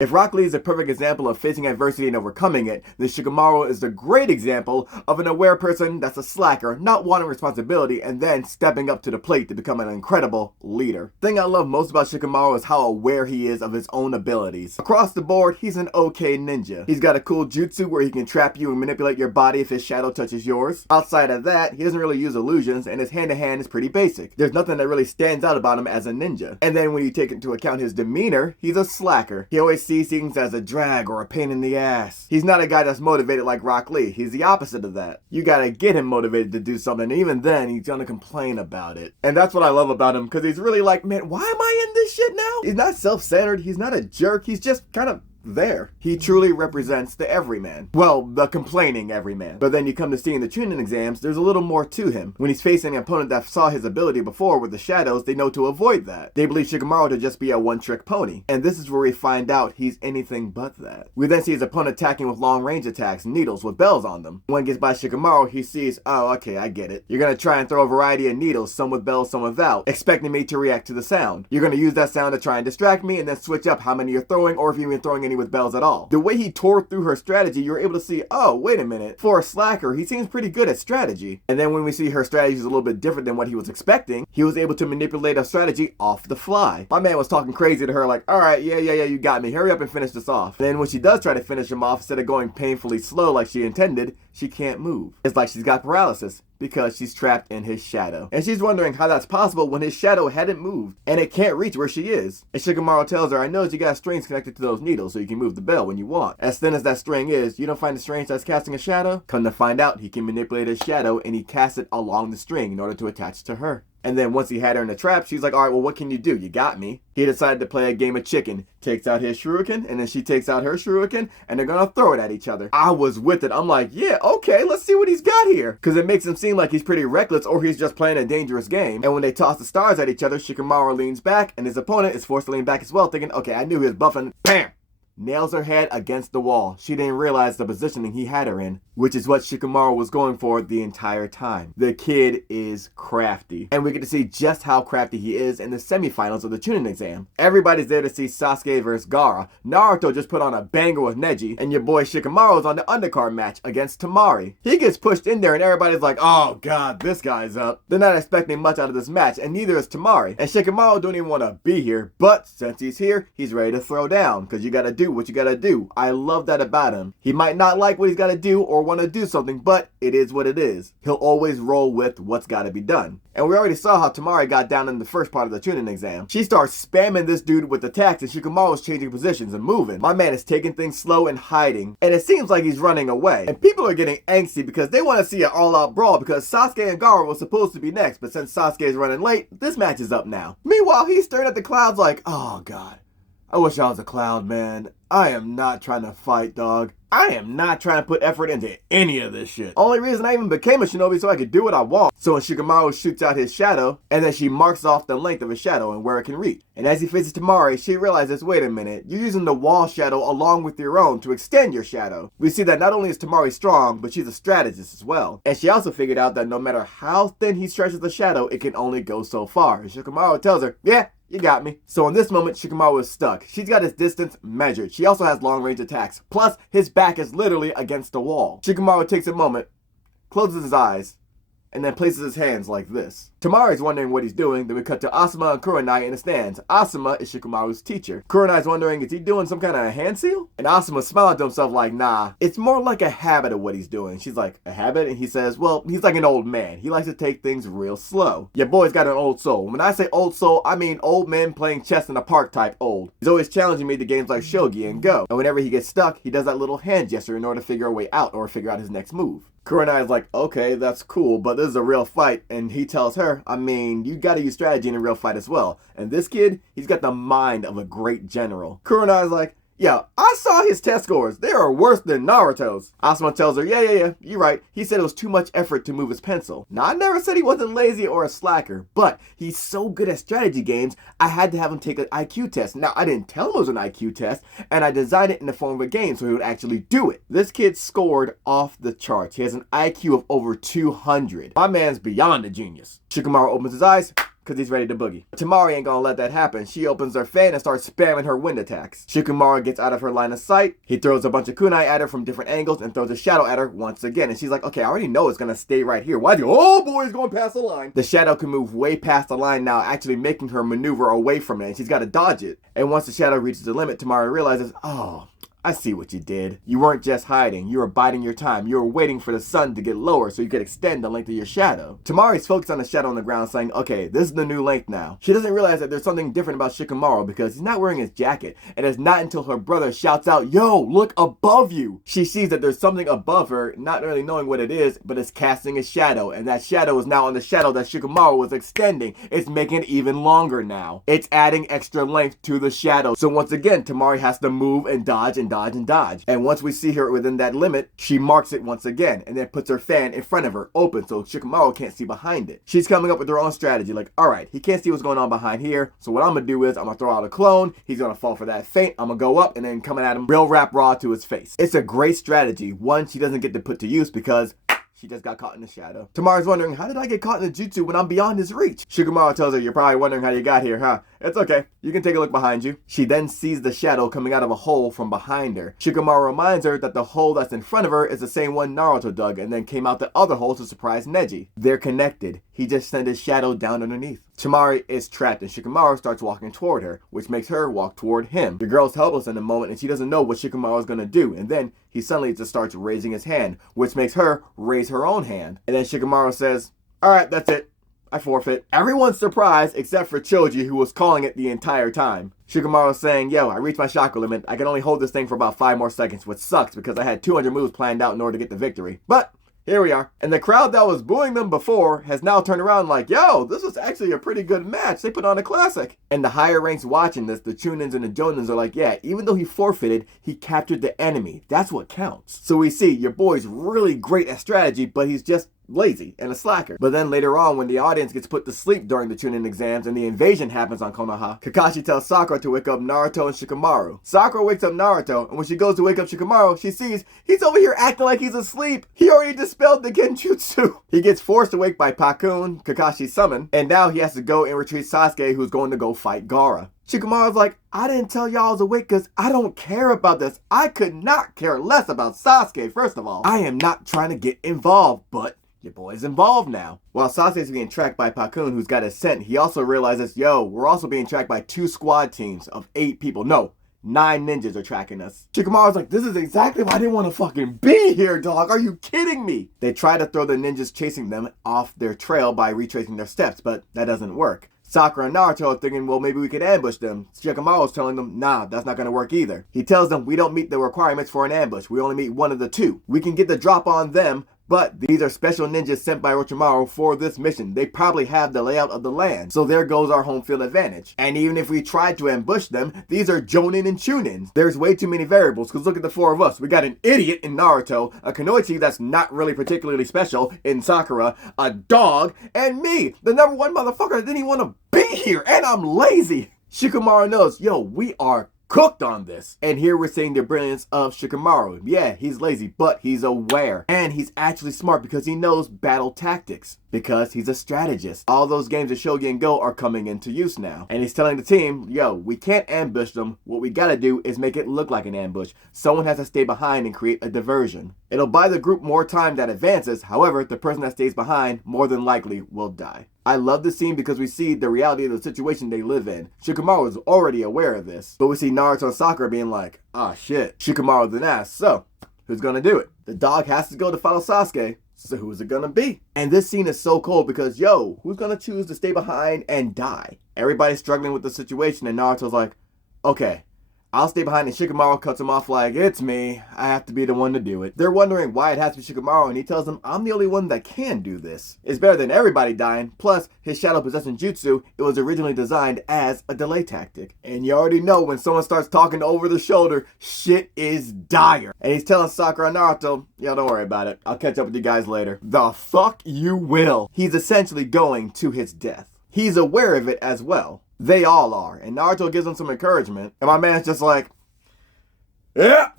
If Rock Lee is a perfect example of facing adversity and overcoming it, then Shikamaru is a great example of an aware person that's a slacker, not wanting responsibility, and then stepping up to the plate to become an incredible leader. The thing I love most about Shikamaru is how aware he is of his own abilities. Across the board, he's an okay ninja. He's got a cool jutsu where he can trap you and manipulate your body if his shadow touches yours. Outside of that, he doesn't really use illusions, and his hand-to-hand is pretty basic. There's nothing that really stands out about him as a ninja. And then when you take into account his demeanor, he's a slacker. He always sees things as a drag or a pain in the ass. He's not a guy that's motivated like Rock Lee. He's the opposite of that. You gotta get him motivated to do something, and even then, he's gonna complain about it. And that's what I love about him, because he's really like, man, why am I in this shit now? He's not self-centered. He's not a jerk. He's just kind of there. He truly represents the everyman. Well, the complaining everyman. But then you come to see in the Chunin exams, there's a little more to him. When he's facing an opponent that saw his ability before with the shadows, they know to avoid that. They believe Shikamaru to just be a one-trick pony. And this is where we find out he's anything but that. We then see his opponent attacking with long-range attacks, needles with bells on them. When he gets by Shikamaru, he sees, oh, okay, I get it. You're gonna try and throw a variety of needles, some with bells, some without, expecting me to react to the sound. You're gonna use that sound to try and distract me and then switch up how many you're throwing, or if you're even throwing any with bells at all. The way he tore through her strategy, you're able to see, oh, wait a minute. For a slacker, he seems pretty good at strategy. And then when we see her strategy is a little bit different than what he was expecting, he was able to manipulate a strategy off the fly. My man was talking crazy to her like, all right, yeah, you got me. Hurry up and finish this off. Then when she does try to finish him off, instead of going painfully slow like she intended, she can't move. It's like she's got paralysis, because she's trapped in his shadow. And she's wondering how that's possible when his shadow hadn't moved and it can't reach where she is. And Shikamaru tells her, I know you got strings connected to those needles so you can move the bell when you want. As thin as that string is, you don't find the string that's casting a shadow? Come to find out, he can manipulate his shadow and he casts it along the string in order to attach to her. And then once he had her in the trap, she's like, all right, well, what can you do? You got me. He decided to play a game of chicken. Takes out his shuriken, and then she takes out her shuriken, and they're gonna throw it at each other. I was with it. I'm like, yeah, okay, let's see what he's got here. Because it makes him seem like he's pretty reckless or he's just playing a dangerous game. And when they toss the stars at each other, Shikamaru leans back, and his opponent is forced to lean back as well, thinking, okay, I knew he was buffing. Bam! Nails her head against the wall. She didn't realize the positioning he had her in, which is what Shikamaru was going for the entire time. The kid is crafty. And we get to see just how crafty he is in the semifinals of the Chunin exam. Everybody's there to see Sasuke versus Gaara. Naruto just put on a banger with Neji, and your boy Shikamaru's on the undercard match against Temari. He gets pushed in there and everybody's like, oh god, this guy's up. They're not expecting much out of this match, and neither is Temari. And Shikamaru don't even want to be here, but since he's here, he's ready to throw down, because you gotta do what you gotta do. I love that about him. He might not like what he's gotta do or want to do something, but it is what it is. He'll always roll with what's gotta be done. And we already saw how Temari got down in the first part of the Chunin exam. She starts spamming this dude with attacks and Shikamaru's changing positions and moving. My man is taking things slow and hiding, and it seems like he's running away. And people are getting angsty because they want to see an all-out brawl because Sasuke and Gaara was supposed to be next, but since Sasuke is running late, this match is up now. Meanwhile, he's staring at the clouds like, oh god, I wish I was a cloud, man. I am not trying to fight, dog. I am not trying to put effort into any of this shit. Only reason I even became a shinobi so I could do what I want. So when Shikamaru shoots out his shadow, and then she marks off the length of his shadow and where it can reach. And as he faces Temari, she realizes, wait a minute, you're using the wall shadow along with your own to extend your shadow. We see that not only is Temari strong, but she's a strategist as well. And she also figured out that no matter how thin he stretches the shadow, it can only go so far. And Shikamaru tells her, yeah, you got me. So in this moment, Shikamaru is stuck. She's got his distance measured. She also has long range attacks. Plus, his back is literally against the wall. Shikamaru takes a moment, closes his eyes, and then places his hands like this. Temari is wondering what he's doing. Then we cut to Asuma and Kurenai in the stands. Asuma is Shikamaru's teacher. Kurenai's wondering, is he doing some kind of hand seal? And Asuma smiles to himself like, nah, it's more like a habit of what he's doing. She's like, a habit? And he says, well, he's like an old man. He likes to take things real slow. Your boy's got an old soul. When I say old soul, I mean old men playing chess in a park type old. He's always challenging me to games like Shogi and Go. And whenever he gets stuck, he does that little hand gesture in order to figure a way out or figure out his next move. Kurenai is like, okay, that's cool, but this is a real fight. And he tells her, I mean, you gotta use strategy in a real fight as well. And this kid, he's got the mind of a great general. Kurenai is like, yeah, I saw his test scores. They are worse than Naruto's. Asuma tells her, yeah, you're right. He said it was too much effort to move his pencil. Now, I never said he wasn't lazy or a slacker, but he's so good at strategy games, I had to have him take an IQ test. Now, I didn't tell him it was an IQ test, and I designed it in the form of a game so he would actually do it. This kid scored off the charts. He has an IQ of over 200. My man's beyond a genius. Shikamaru opens his eyes, because he's ready to boogie. Temari ain't gonna let that happen. She opens her fan and starts spamming her wind attacks. Shikamaru gets out of her line of sight. He throws a bunch of kunai at her from different angles and throws a shadow at her once again. And she's like, okay, I already know it's gonna stay right here. Why do you? Oh boy, he's going past the line. The shadow can move way past the line now, actually making her maneuver away from it, and she's got to dodge it. And once the shadow reaches the limit, Temari realizes, oh, I see what you did. You weren't just hiding. You were biding your time. You were waiting for the sun to get lower so you could extend the length of your shadow. Temari's focused on the shadow on the ground, saying, okay, this is the new length now. She doesn't realize that there's something different about Shikamaru because he's not wearing his jacket. And it's not until her brother shouts out, yo, look above you. She sees that there's something above her, not really knowing what it is, but it's casting a shadow. And that shadow is now on the shadow that Shikamaru was extending. It's making it even longer now. It's adding extra length to the shadow. So once again, Temari has to move and dodge and dodge and dodge. And once we see her within that limit, she marks it once again and then puts her fan in front of her, open, so Shikamaru can't see behind it. She's coming up with her own strategy, like, alright, he can't see what's going on behind here, so what I'm gonna do is I'm gonna throw out a clone, he's gonna fall for that feint, I'm gonna go up and then coming at him real rap raw to his face. It's a great strategy, one she doesn't get to put to use because she just got caught in the shadow. Temari's wondering, how did I get caught in the jutsu when I'm beyond his reach? Shikamaru tells her, you're probably wondering how you got here, huh? It's okay. You can take a look behind you. She then sees the shadow coming out of a hole from behind her. Shikamaru reminds her that the hole that's in front of her is the same one Naruto dug and then came out the other hole to surprise Neji. They're connected. He just sent his shadow down underneath. Temari is trapped and Shikamaru starts walking toward her, which makes her walk toward him. The girl's helpless in a moment and she doesn't know what Shikamaru is going to do. And then he suddenly just starts raising his hand, which makes her raise her own hand. And then Shikamaru says, alright, that's it. I forfeit. Everyone's surprised except for Choji, who was calling it the entire time. Shikamaru saying, yo, I reached my chakra limit. I can only hold this thing for about 5 more seconds, which sucks because I had 200 moves planned out in order to get the victory. But here we are. And the crowd that was booing them before has now turned around like, yo, this was actually a pretty good match. They put on a classic. And the higher ranks watching this, the Chunins and the Jonins are like, yeah, even though he forfeited, he captured the enemy. That's what counts. So we see your boy's really great at strategy, but he's just lazy and a slacker. But then later on, when the audience gets put to sleep during the Chunin exams and the invasion happens on Konoha, Kakashi tells Sakura to wake up Naruto and Shikamaru. Sakura wakes up Naruto, and when she goes to wake up Shikamaru, she sees he's over here acting like he's asleep. He already dispelled the genjutsu. He gets forced awake by Pakun, Kakashi's summon, and now he has to go and retrieve Sasuke, who's going to go fight Gaara. Shikamaru's like, I didn't tell y'all I was awake because I don't care about this. I could not care less about Sasuke, first of all. I am not trying to get involved, but your boy's involved now. While Sasuke's being tracked by Pakun, who's got his scent, he also realizes, yo, we're also being tracked by 2 squad teams of 8 people. No, 9 ninjas are tracking us. Shikamaru's like, this is exactly why I didn't want to fucking be here, dog. Are you kidding me? They try to throw the ninjas chasing them off their trail by retracing their steps, but that doesn't work. Sakura and Naruto are thinking, well, maybe we could ambush them. Shikamaru's telling them, nah, that's not going to work either. He tells them, we don't meet the requirements for an ambush. We only meet one of the 2. We can get the drop on them, but these are special ninjas sent by Orochimaru for this mission. They probably have the layout of the land. So there goes our home field advantage. And even if we tried to ambush them, these are Jonin and Chunins. There's way too many variables because look at the 4 of us. We got an idiot in Naruto, a Kunoichi that's not really particularly special in Sakura, a dog, and me, the number 1 motherfucker that didn't even want to be here, and I'm lazy. Shikamaru knows, yo, we are cooked on this. And here we're seeing the brilliance of Shikamaru. Yeah, he's lazy, but he's aware. And he's actually smart because he knows battle tactics. Because he's a strategist. All those games of Shogi and Go are coming into use now. And he's telling the team, yo, we can't ambush them. What we gotta do is make it look like an ambush. Someone has to stay behind and create a diversion. It'll buy the group more time that advances. However, the person that stays behind more than likely will die. I love this scene because we see the reality of the situation they live in. Shikamaru is already aware of this. But we see Naruto and Sakura being like, ah shit, Shikamaru's an ass. So, who's gonna do it? The dog has to go to follow Sasuke. So who's it gonna be? And this scene is so cool because, yo, who's gonna choose to stay behind and die? Everybody's struggling with the situation and Naruto's like, okay, I'll stay behind, and Shikamaru cuts him off like, it's me. I have to be the one to do it. They're wondering why it has to be Shikamaru, and he tells them, I'm the only one that can do this. It's better than everybody dying. Plus, his shadow possession jutsu, it was originally designed as a delay tactic. And you already know when someone starts talking over the shoulder, shit is dire. And he's telling Sakura and Naruto, yo, don't worry about it. I'll catch up with you guys later. The fuck you will. He's essentially going to his death. He's aware of it as well. They all are. And Naruto gives him some encouragement. And my man's just like, yeah,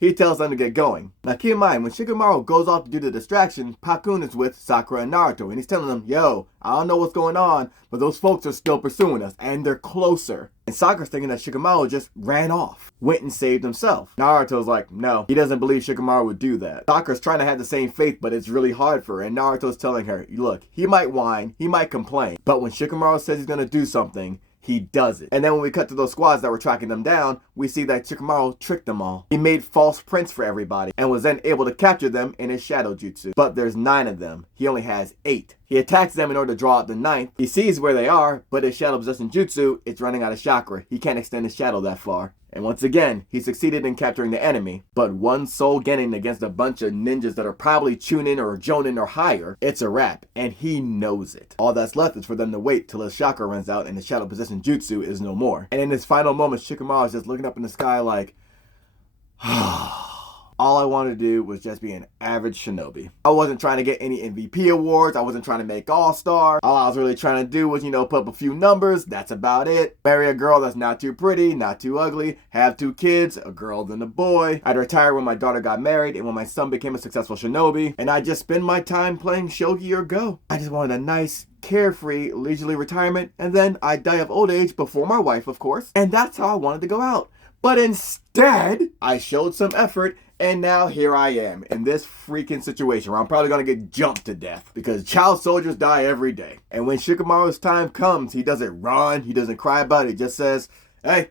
He tells them to get going. Now keep in mind, when Shikamaru goes off to do the distraction, Pakun is with Sakura and Naruto, and he's telling them, yo, I don't know what's going on, but those folks are still pursuing us, and they're closer. And Sakura's thinking that Shikamaru just ran off, went and saved himself. Naruto's like, no, he doesn't believe Shikamaru would do that. Sakura's trying to have the same faith, but it's really hard for her, and Naruto's telling her, look, he might whine, he might complain, but when Shikamaru says he's gonna do something, he does it. And then when we cut to those squads that were tracking them down, we see that Shikamaru tricked them all. He made false prints for everybody and was then able to capture them in his shadow jutsu. But there's 9 of them. He only has 8. He attacks them in order to draw out the 9th. He sees where they are, but his shadow possessing jutsu, it's running out of chakra. He can't extend his shadow that far. And once again, he succeeded in capturing the enemy, but one soul Genin against a bunch of ninjas that are probably Chunin or Jonin or higher, it's a wrap, and he knows it. All that's left is for them to wait till his chakra runs out and his shadow possessing jutsu is no more. And in his final moments, Shikamaru is just looking up in the sky like, all I wanted to do was just be an average shinobi. I wasn't trying to get any MVP awards. I wasn't trying to make All-Star. All I was really trying to do was, put up a few numbers. That's about it. Marry a girl that's not too pretty, not too ugly. Have 2 kids, a girl and a boy. I'd retire when my daughter got married and when my son became a successful shinobi. And I'd just spend my time playing shogi or go. I just wanted a nice, carefree, leisurely retirement. And then I'd die of old age before my wife, of course. And that's how I wanted to go out. But instead, I showed some effort, and now here I am in this freaking situation where I'm probably going to get jumped to death because child soldiers die every day. And when Shikamaru's time comes, he doesn't run, he doesn't cry about it, he just says, hey,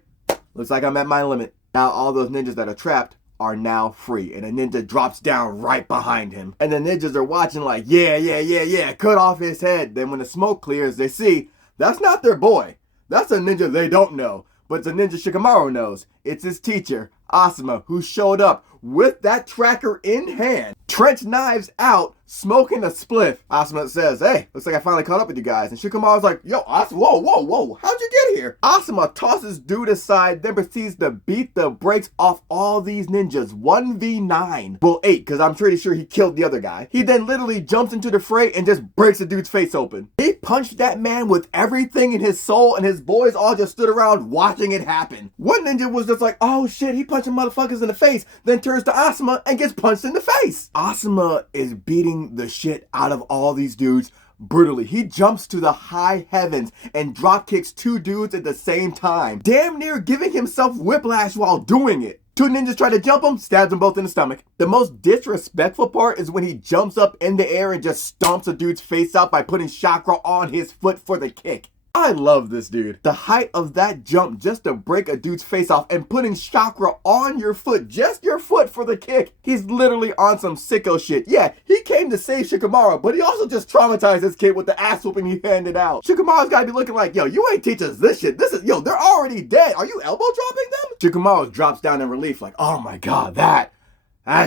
looks like I'm at my limit. Now all those ninjas that are trapped are now free, and a ninja drops down right behind him. And the ninjas are watching like, yeah, cut off his head. Then when the smoke clears, they see that's not their boy. That's a ninja they don't know. But it's a ninja Shikamaru knows. It's his teacher, Asuma, who showed up with that tracker in hand, trench knives out, smoking a spliff. Asuma says, hey, looks like I finally caught up with you guys. And Shikamaru's like, yo, Asuma, whoa, how'd you get here? Asuma tosses dude aside, then proceeds to beat the brakes off all these ninjas, 1v9. Well, 8, because I'm pretty sure he killed the other guy. He then literally jumps into the fray and just breaks the dude's face open. He punched that man with everything in his soul, and his boys all just stood around watching it happen. One ninja was just like, oh shit, he punching motherfuckers in the face, then turns to Asuma and gets punched in the face. Asuma is beating the shit out of all these dudes brutally. He jumps to the high heavens and drop kicks 2 dudes at the same time, damn near giving himself whiplash while doing it. 2 ninjas try to jump him, stabs them both in the stomach. The most disrespectful part is when he jumps up in the air and just stomps a dude's face out by putting chakra on his foot for the kick. I love this dude. The height of that jump just to break a dude's face off and putting chakra on your foot, just your foot for the kick. He's literally on some sicko shit. Yeah, he came to save Shikamaru, but he also just traumatized this kid with the ass whooping he handed out. Shikamaru's gotta be looking like, yo, you ain't teach us this shit. Yo, they're already dead. Are you elbow dropping them? Shikamaru drops down in relief like, oh my god, that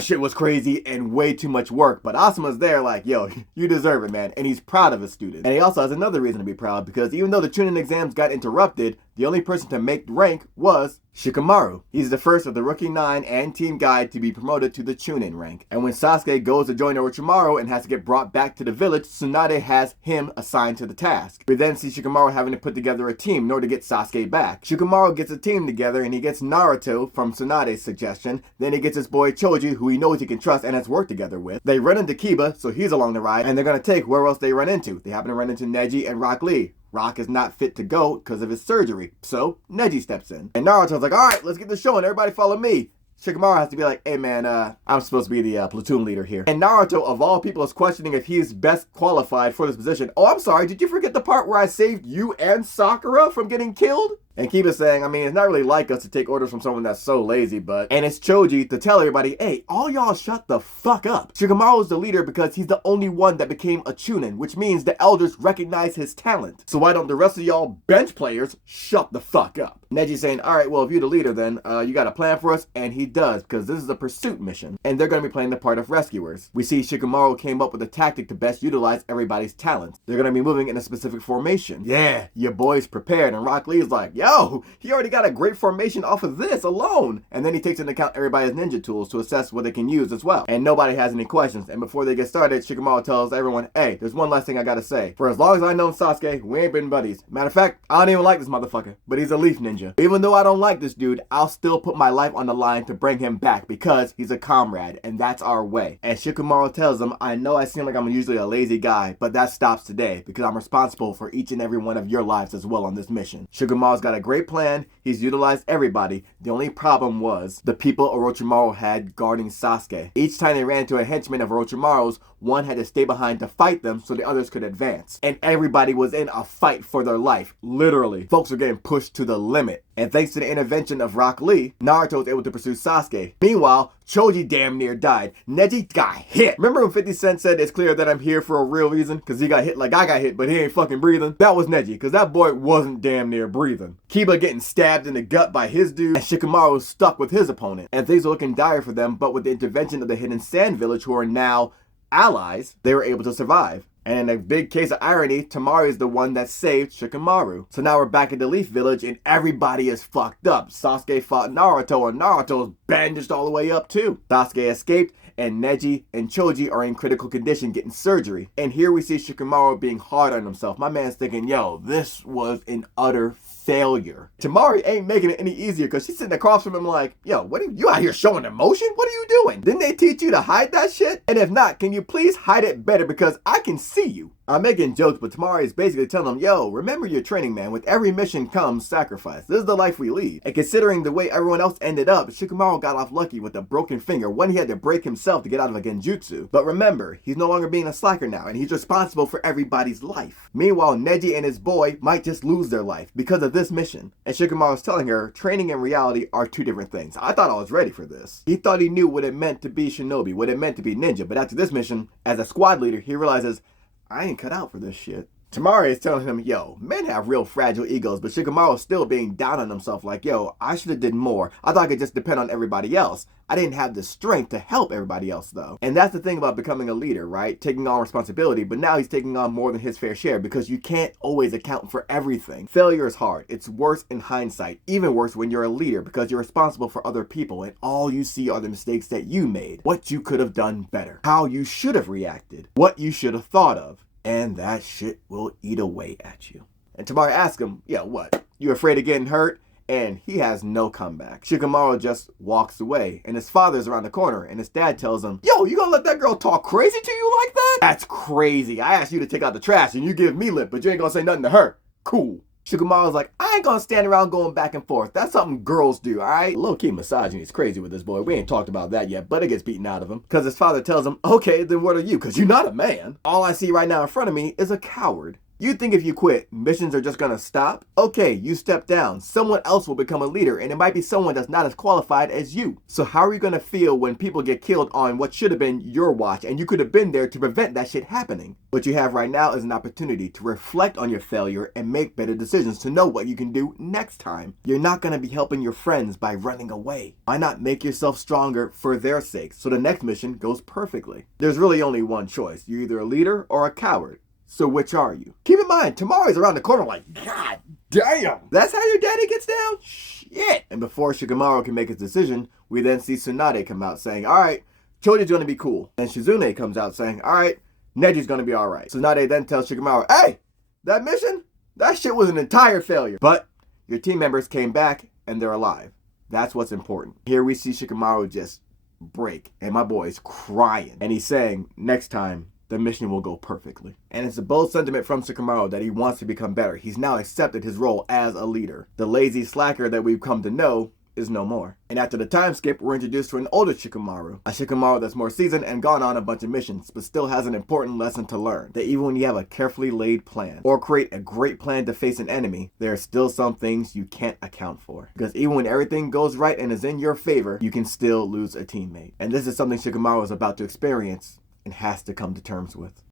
shit was crazy and way too much work. But Asuma's there like, yo, you deserve it, man. And he's proud of his students. And he also has another reason to be proud, because even though the Chunin exams got interrupted, the only person to make rank was Shikamaru. He's the first of the Rookie 9 and Team Guide to be promoted to the Chunin rank. And when Sasuke goes to join Orochimaru and has to get brought back to the village, Tsunade has him assigned to the task. We then see Shikamaru having to put together a team in order to get Sasuke back. Shikamaru gets a team together and he gets Naruto from Tsunade's suggestion. Then he gets his boy Choji, who he knows he can trust and has worked together with. They run into Kiba, so he's along the ride, and they're gonna take where else they run into. They happen to run into Neji and Rock Lee. Rock is not fit to go because of his surgery, so Neji steps in. And Naruto's like, alright, let's get this show and everybody follow me. Shikamaru has to be like, hey man, I'm supposed to be the platoon leader here. And Naruto, of all people, is questioning if he's best qualified for this position. Oh, I'm sorry, did you forget the part where I saved you and Sakura from getting killed? And Kiba's saying, I mean, it's not really like us to take orders from someone that's so lazy, but... And it's Choji to tell everybody, hey, all y'all shut the fuck up. Shikamaru's the leader because he's the only one that became a Chunin, which means the elders recognize his talent. So why don't the rest of y'all bench players shut the fuck up? Neji's saying, alright, well, if you're the leader then, you got a plan for us? And he does, because this is a pursuit mission. And they're going to be playing the part of rescuers. We see Shikamaru came up with a tactic to best utilize everybody's talents. They're going to be moving in a specific formation. Yeah, your boy's prepared. And Rock Lee's like, yeah, yo, he already got a great formation off of this alone. And then he takes into account everybody's ninja tools to assess what they can use as well. And nobody has any questions. And before they get started, Shikamaru tells everyone, hey, there's one last thing I gotta say. For as long as I've known Sasuke, we ain't been buddies. Matter of fact, I don't even like this motherfucker, but he's a leaf ninja. Even though I don't like this dude, I'll still put my life on the line to bring him back because he's a comrade and that's our way. And Shikamaru tells him, I know I seem like I'm usually a lazy guy, but that stops today because I'm responsible for each and every one of your lives as well on this mission. Shikamaru's got a great plan. He's utilized everybody. The only problem was the people Orochimaru had guarding Sasuke. Each time they ran into a henchman of Orochimaru's, one had to stay behind to fight them so the others could advance. And everybody was in a fight for their life. Literally. Folks were getting pushed to the limit. And thanks to the intervention of Rock Lee, Naruto was able to pursue Sasuke. Meanwhile, Choji damn near died. Neji got hit. Remember when 50 Cent said it's clear that I'm here for a real reason? Because he got hit like I got hit, but he ain't fucking breathing? That was Neji, because that boy wasn't damn near breathing. Kiba getting stabbed in the gut by his dude, and Shikamaru stuck with his opponent. And things were looking dire for them, but with the intervention of the Hidden Sand Village, who are now allies, they were able to survive. And in a big case of irony, Temari is the one that saved Shikamaru. So now we're back at the Leaf Village and everybody is fucked up. Sasuke fought Naruto and Naruto's bandaged all the way up too. Sasuke escaped and Neji and Choji are in critical condition getting surgery. And here we see Shikamaru being hard on himself. My man's thinking, yo, this was an utter failure. Temari ain't making it any easier because she's sitting across from him like, yo, what are you out here showing emotion? What are you doing? Didn't they teach you to hide that shit? And if not, can you please hide it better because I can see you. I'm making jokes, but Temari is basically telling him, yo, remember your training, man. With every mission comes sacrifice. This is the life we lead. And considering the way everyone else ended up, Shikamaru got off lucky with a broken finger when he had to break himself to get out of a genjutsu. But remember, he's no longer being a slacker now, and he's responsible for everybody's life. Meanwhile, Neji and his boy might just lose their life because of this mission. And Shikamaru is telling her, training and reality are two different things. I thought I was ready for this. He thought he knew what it meant to be shinobi, what it meant to be ninja, but after this mission, as a squad leader, he realizes, I ain't cut out for this shit. Temari is telling him, yo, men have real fragile egos, but Shikamaru is still being down on himself like, yo, I should have did more. I thought I could just depend on everybody else. I didn't have the strength to help everybody else though. And that's the thing about becoming a leader, right? Taking on responsibility, but now he's taking on more than his fair share because you can't always account for everything. Failure is hard. It's worse in hindsight, even worse when you're a leader because you're responsible for other people and all you see are the mistakes that you made, what you could have done better, how you should have reacted, what you should have thought of. And that shit will eat away at you. And Temari asks him, yeah, what? You afraid of getting hurt? And he has no comeback. Shikamaru just walks away, and his father's around the corner, and his dad tells him, yo, you gonna let that girl talk crazy to you like that? That's crazy. I asked you to take out the trash, and you give me lip, but you ain't gonna say nothing to her. Cool. Shikamaru's like, I ain't gonna stand around going back and forth. That's something girls do, alright? Low-key misogyny is crazy with this boy. We ain't talked about that yet, but it gets beaten out of him. Because his father tells him, okay, then what are you? Because you're not a man. All I see right now in front of me is a coward. You think if you quit, missions are just gonna stop? Okay, you step down. Someone else will become a leader, and it might be someone that's not as qualified as you. So how are you gonna feel when people get killed on what should have been your watch, and you could have been there to prevent that shit happening? What you have right now is an opportunity to reflect on your failure and make better decisions to know what you can do next time. You're not gonna be helping your friends by running away. Why not make yourself stronger for their sake so the next mission goes perfectly? There's really only one choice. You're either a leader or a coward. So which are you? Keep in mind, Temari's around the corner like, God damn! That's how your daddy gets down? Shit! And before Shikamaru can make his decision, we then see Tsunade come out saying, alright, Choji's gonna be cool. And Shizune comes out saying, alright, Neji's gonna be alright. Tsunade then tells Shikamaru, hey! That mission? That shit was an entire failure. But your team members came back and they're alive. That's what's important. Here we see Shikamaru just break. And my boy's crying. And he's saying, next time, the mission will go perfectly. And it's a bold sentiment from Shikamaru that he wants to become better. He's now accepted his role as a leader. The lazy slacker that we've come to know is no more. And after the time skip, we're introduced to an older Shikamaru. A Shikamaru that's more seasoned and gone on a bunch of missions, but still has an important lesson to learn. That even when you have a carefully laid plan, or create a great plan to face an enemy, there are still some things you can't account for. Because even when everything goes right and is in your favor, you can still lose a teammate. And this is something Shikamaru is about to experience and has to come to terms with.